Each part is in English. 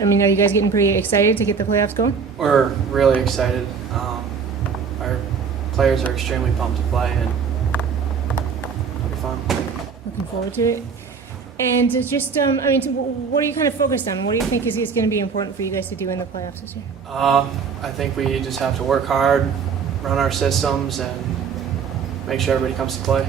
I mean, are you guys getting pretty excited to get the playoffs going? We're really excited. Our players are extremely pumped to play, and it'll be fun. Looking forward to it. And just, I mean, what are you kind of focused on? What do you think is going to be important for you guys to do in the playoffs this year? I think we just have to work hard, run our systems, and make sure everybody comes to play.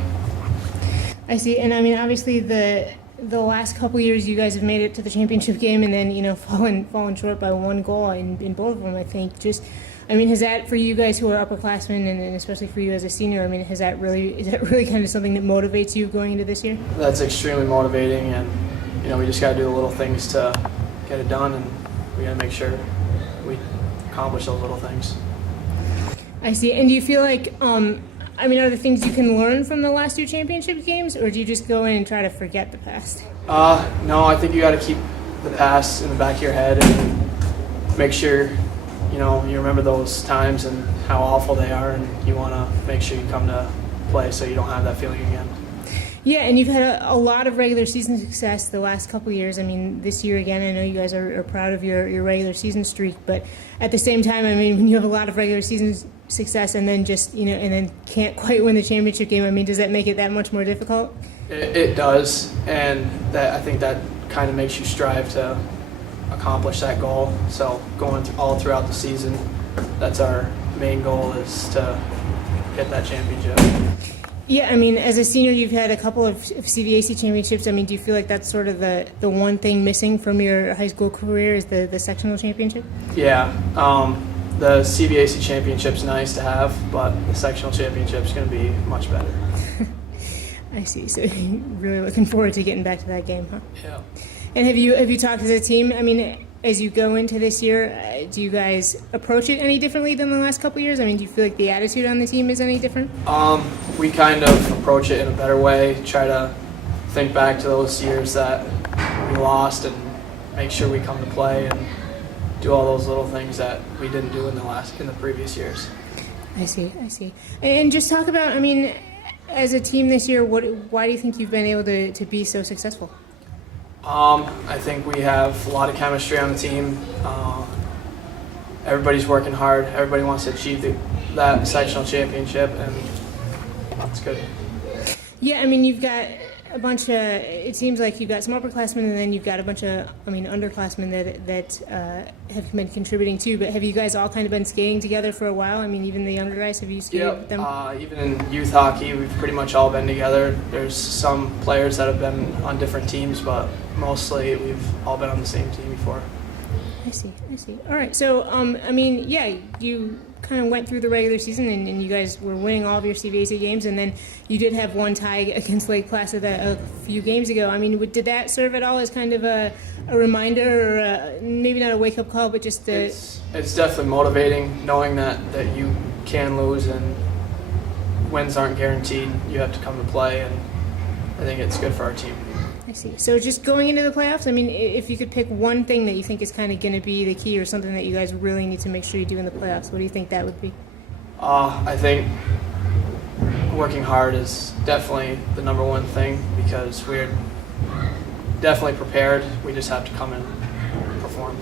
I see. And I mean, obviously the last couple years you guys have made it to the championship game and then, you know, fallen short by one goal in both of them, I think. Just, I mean, has that, for you guys who are upperclassmen and especially for you as a senior, I mean, is that really kind of something that motivates you going into this year? That's extremely motivating, and, you know, we just got to do the little things to get it done, and we got to make sure we accomplish those little things. I see. And do you feel like, I mean, are there things you can learn from the last two championship games, or do you just go in and try to forget the past? No, I think you got to keep the past in the back of your head and make sure, you know, you remember those times and how awful they are, and you want to make sure you come to play so you don't have that feeling again. Yeah, and you've had a lot of regular season success the last couple of years. I mean, this year again, I know you guys are proud of your regular season streak, but at the same time, I mean, when you have a lot of regular season success and then just, you know, and then can't quite win the championship game, I mean, does that make it that much more difficult? It does, and that I think that kind of makes you strive to accomplish that goal. So going all throughout the season, that's our main goal, is to get that championship. Yeah, I mean, as a senior, you've had a couple of CVAC championships. I mean, do you feel like that's sort of the one thing missing from your high school career is the sectional championship? Yeah, the CVAC championship's nice to have, but the sectional championship's going to be much better. I see. So you're really looking forward to getting back to that game, huh? Yeah. And have you talked as a team? I mean, as you go into this year, do you guys approach it any differently than the last couple of years? I mean, do you feel like the attitude on the team is any different? We kind of approach it in a better way, try to think back to those years that we lost and make sure we come to play and do all those little things that we didn't do in the previous years. I see. And just talk about, I mean, as a team this year, why do you think you've been able to be so successful? I think we have a lot of chemistry on the team. Everybody's working hard. Everybody wants to achieve that sectional championship, and that's good. Yeah, I mean, you've got a bunch of, it seems like you've got some upperclassmen and then you've got a bunch of, I mean, underclassmen that have been contributing too, but have you guys all kind of been skating together for a while? I mean, even the younger guys, have you skated with them? Even in youth hockey, we've pretty much all been together. There's some players that have been on different teams, but mostly we've all been on the same team before. I see. All right, so, I mean, yeah, you kind of went through the regular season and you guys were winning all of your CVAC games, and then you did have one tie against Lake Placid a few games ago. I mean, did that serve at all as kind of a reminder, or maybe not a wake-up call, but just a... It's definitely motivating, knowing that you can lose and wins aren't guaranteed. You have to come to play, and I think it's good for our team. I see. So just going into the playoffs, I mean, if you could pick one thing that you think is kind of going to be the key or something that you guys really need to make sure you do in the playoffs, what do you think that would be? I think working hard is definitely the number one thing, because we're definitely prepared. We just have to come and perform.